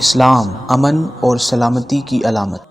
اسلام امن اور سلامتی کی علامت۔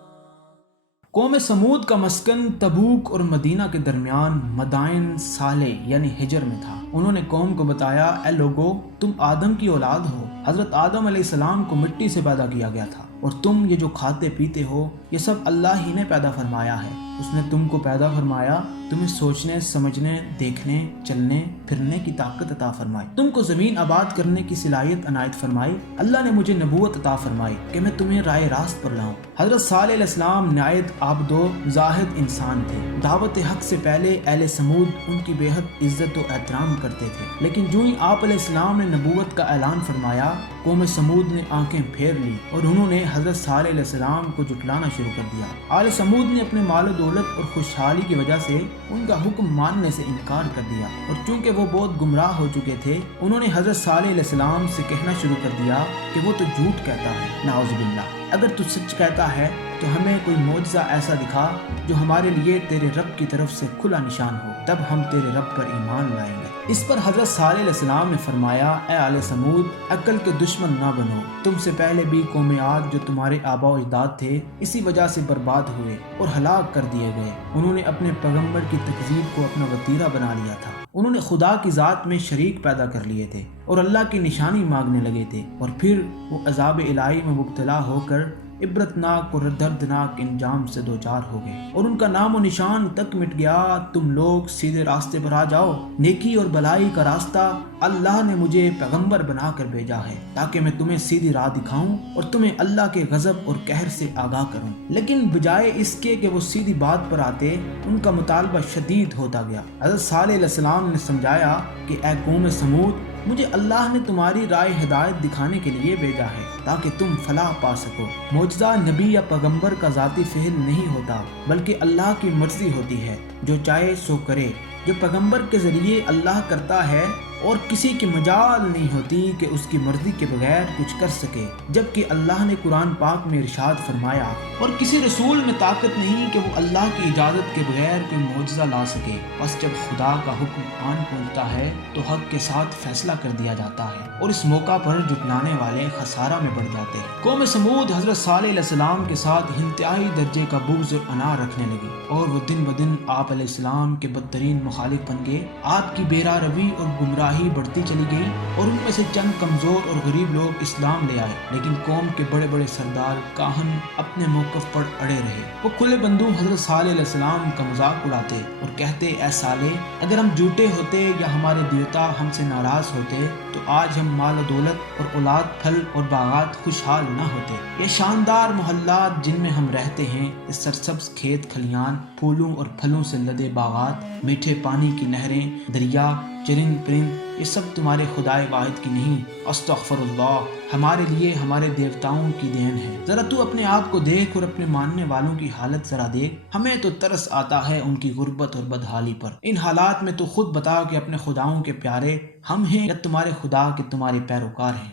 قوم سمود کا مسکن تبوک اور مدینہ کے درمیان مدائن صالح یعنی ہجر میں تھا۔ انہوں نے قوم کو بتایا، اے لوگو، تم آدم کی اولاد ہو۔ حضرت آدم علیہ السلام کو مٹی سے پیدا کیا گیا تھا، اور تم یہ جو کھاتے پیتے ہو یہ سب اللہ ہی نے پیدا فرمایا ہے۔ اس نے تم کو پیدا فرمایا، تمہیں سوچنے، سمجھنے، دیکھنے، چلنے پھرنے کی طاقت عطا فرمائی، تم کو زمین آباد کرنے کی صلاحیت عنایت فرمائی۔ اللہ نے مجھے نبوت عطا فرمائی کہ میں تمہیں راہ راست پر لاؤں۔ حضرت صالح علیہ السلام نہایت عابد و زاہد انسان تھے۔ دعوت حق سے پہلے اہل سمود ان کی بے حد عزت و احترام کرتے تھے، لیکن جو ہی آپ علیہ السلام نے نبوت کا اعلان فرمایا، قوم سمود نے آنکھیں پھیر لی اور انہوں نے حضرت صالح علیہ السلام کو جھٹلانا شروع کر دیا۔ آل سمود نے اپنے مال و دولت اور خوشحالی کی وجہ سے ان کا حکم ماننے سے انکار کر دیا، اور چونکہ وہ بہت گمراہ ہو چکے تھے، انہوں نے حضرت صالح علیہ السلام سے کہنا شروع کر دیا کہ وہ تو جھوٹ کہتا ہے، نعوذ باللہ۔ اگر تو سچ کہتا ہے تو ہمیں کوئی معجزہ ایسا دکھا جو ہمارے لیے تیرے رب کی طرف سے کھلا نشان ہو، تب ہم تیرے رب پر ایمان لائیں گے۔ اس پر حضرت صالح علیہ السلام نے فرمایا، اے آل سمود، عقل کے دشمن نہ بنو۔ تم سے پہلے بھی قوم عاد جو تمہارے آباء و اجداد تھے، اسی وجہ سے برباد ہوئے اور ہلاک کر دیے گئے۔ انہوں نے اپنے پیغمبر کی تکذیب کو اپنا وتیرہ بنا لیا تھا۔ انہوں نے خدا کی ذات میں شریک پیدا کر لیے تھے اور اللہ کی نشانی مانگنے لگے تھے، اور پھر وہ عذاب الہی میں مبتلا ہو کر عبرتناک اور دردناک انجام سے دوچار ہو گئے، اور ان کا نام و نشان تک مٹ گیا۔ تم لوگ سیدھے راستے پر آ جاؤ، نیکی اور بلائی کا راستہ اللہ نے مجھے پیغمبر بنا کر بھیجا ہے تاکہ میں تمہیں سیدھی راہ دکھاؤں اور تمہیں اللہ کے غضب اور قہر سے آگاہ کروں۔ لیکن بجائے اس کے کہ وہ سیدھی بات پر آتے، ان کا مطالبہ شدید ہوتا گیا۔ حضرت صالح علیہ السلام نے سمجھایا کہ اے قوم سمود، مجھے اللہ نے تمہاری رائے ہدایت دکھانے کے لیے بھیجا ہے تاکہ تم فلاح پا سکو۔ معجزہ نبی یا پیغمبر کا ذاتی فعل نہیں ہوتا، بلکہ اللہ کی مرضی ہوتی ہے، جو چاہے سو کرے۔ جو پیغمبر کے ذریعے اللہ کرتا ہے اور کسی کی مجال نہیں ہوتی کہ اس کی مرضی کے بغیر کچھ کر سکے، جبکہ اللہ نے قرآن پاک میں ارشاد فرمایا، اور کسی رسول میں طاقت نہیں کہ وہ اللہ کی اجازت کے بغیر کوئی معجزہ لا سکے۔ بس جب خدا کا حکم آن پہنچتا ہے تو حق کے ساتھ فیصلہ کر دیا جاتا ہے، اور اس موقع پر جھٹلانے والے خسارہ میں بڑھ جاتے ہیں۔ قوم سمود حضرت صالح علیہ السلام کے ساتھ انتہائی درجے کا بغض اور انا رکھنے لگی، اور وہ دن بدن آپ علیہ السلام کے بدترین مخالف بن گئے۔ آپ کی بیرا روی اور گمراہی بڑھتی چلی گئی، اور ان میں سے چند کمزور اور غریب لوگ اسلام لے آئے، لیکن قوم کے بڑے بڑے سردار کاہن اپنے موقف پر اڑے رہے۔ وہ کھلے بندوں حضرت صالح علیہ السلام کا مذاق اڑاتے اور کہتے، اے صالح، اگر ہم جھوٹے ہوتے یا ہمارے دیوتا ہم سے ناراض ہوتے تو آج ہم مال و دولت اور اولاد، پھل اور باغات خوشحال نہ ہوتے۔ یہ شاندار محلات جن میں ہم رہتے ہیں، یہ سرسبز کھیت کھلیان، پھولوں اور پھلوں سے لدے باغات، میٹھے پانی کی نہریں، دریا، چرند پرند، یہ سب تمہارے خدائے واحد کی نہیں، استغفر اللہ، ہمارے لیے ہمارے دیوتاؤں کی دین ہے۔ ذرا تو اپنے آپ کو دیکھ اور اپنے ماننے والوں کی حالت ذرا دیکھ، ہمیں تو ترس آتا ہے ان کی غربت اور بدحالی پر۔ ان حالات میں تو خود بتاؤ کہ اپنے خداؤں کے پیارے ہم ہیں یا تمہارے خدا کے تمہارے پیروکار ہیں۔